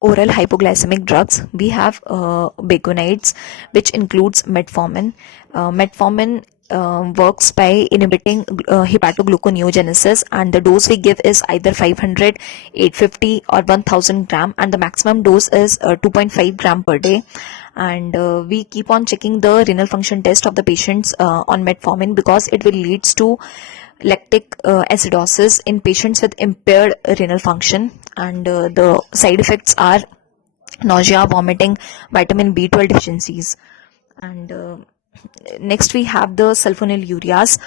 oral hypoglycemic drugs, we have baconides, which includes metformin. Metformin works by inhibiting hepatogluconeogenesis, and the dose we give is either 500, 850 or 1000 gram, and the maximum dose is 2.5 gram per day. And we keep on checking the renal function test of the patients on metformin, because it will leads to lactic acidosis in patients with impaired renal function. And the side effects are nausea, vomiting, vitamin B12 deficiencies. And next we have the sulfonylureas,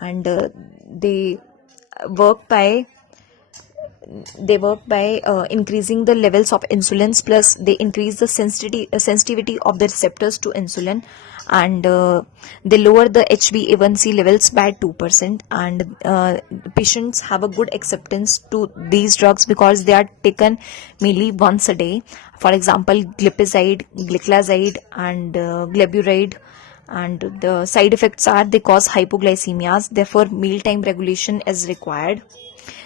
and work by they work by increasing the levels of insulin, plus they increase the sensitivity of the receptors to insulin, and they lower the HbA1c levels by 2%. And patients have a good acceptance to these drugs because they are taken mainly once a day. For example, glipizide, gliclazide, and gleburide. And the side effects are they cause hypoglycemias, therefore mealtime regulation is required.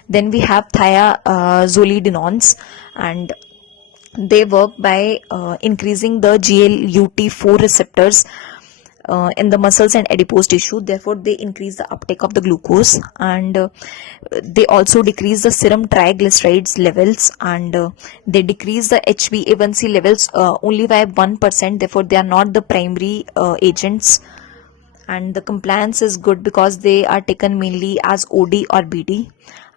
Then we have thiazolidinediones, and they work by increasing the GLUT4 receptors in the muscles and adipose tissue, therefore they increase the uptake of the glucose. And they also decrease the serum triglycerides levels, and they decrease the HbA1c levels only by 1%, therefore they are not the primary agents. And the compliance is good because they are taken mainly as OD or BD.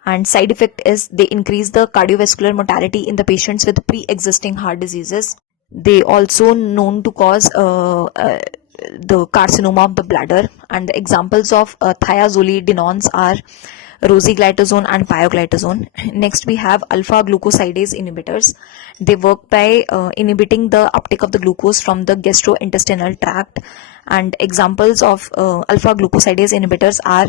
And side effect is they increase the cardiovascular mortality in the patients with pre-existing heart diseases. They also known to cause the carcinoma of the bladder. And the examples of thiazolidinediones are rosiglitazone and pioglitazone. Next we have alpha-glucosidase inhibitors. They work by inhibiting the uptake of the glucose from the gastrointestinal tract. And examples of alpha-glucosidase inhibitors are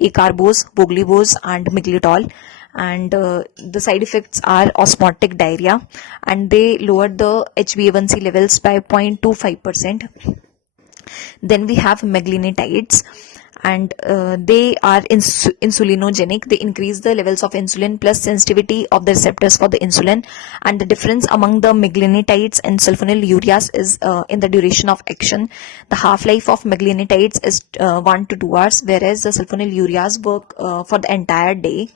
acarbose, voglibose, and miglitol. And the side effects are osmotic diarrhea, and they lower the HbA1c levels by 0.25%. Then we have meglinides, and they are insulinogenic. They increase the levels of insulin plus sensitivity of the receptors for the insulin. And the difference among the meglinides and sulfonylureas is in the duration of action. The half-life of meglinides is 1 to 2 hours, whereas the sulfonylureas work for the entire day.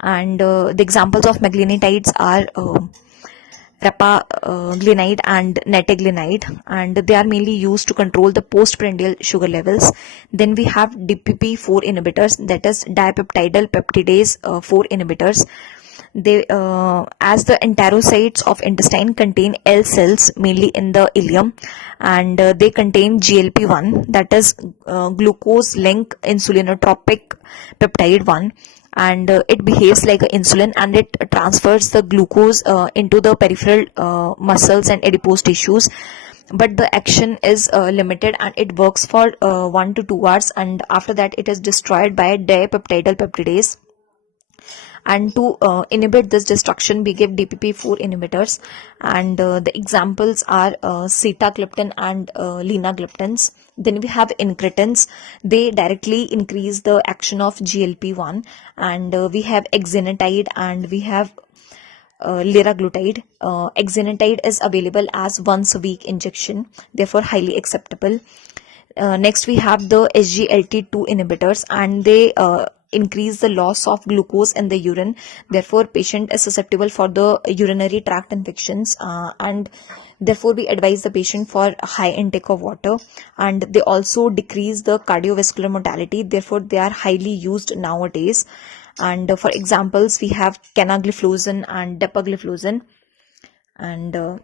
And the examples of meglinides are rapaglinide and netaglinide, and they are mainly used to control the postprandial sugar levels. Then we have DPP4 inhibitors, that is dipeptidyl peptidase 4 inhibitors. They as the enterocytes of intestine contain L cells mainly in the ileum, and they contain GLP-1, that is glucose link insulinotropic peptide 1. And it behaves like insulin, and it transfers the glucose into the peripheral muscles and adipose tissues, but the action is limited, and it works for 1 to 2 hours, and after that it is destroyed by dipeptidyl peptidase. And to inhibit this destruction, we give DPP4 inhibitors, and the examples are sitagliptin and linagliptins. Then we have incretins. They directly increase the action of GLP-1. And we have exenatide, and we have liraglutide. Exenatide is available as once a week injection, therefore highly acceptable. Next we have the SGLT2 inhibitors, and they increase the loss of glucose in the urine, therefore patient is susceptible for the urinary tract infections, and therefore we advise the patient for high intake of water. And they also decrease the cardiovascular mortality, therefore they are highly used nowadays. And for examples we have canagliflozin and dapagliflozin. And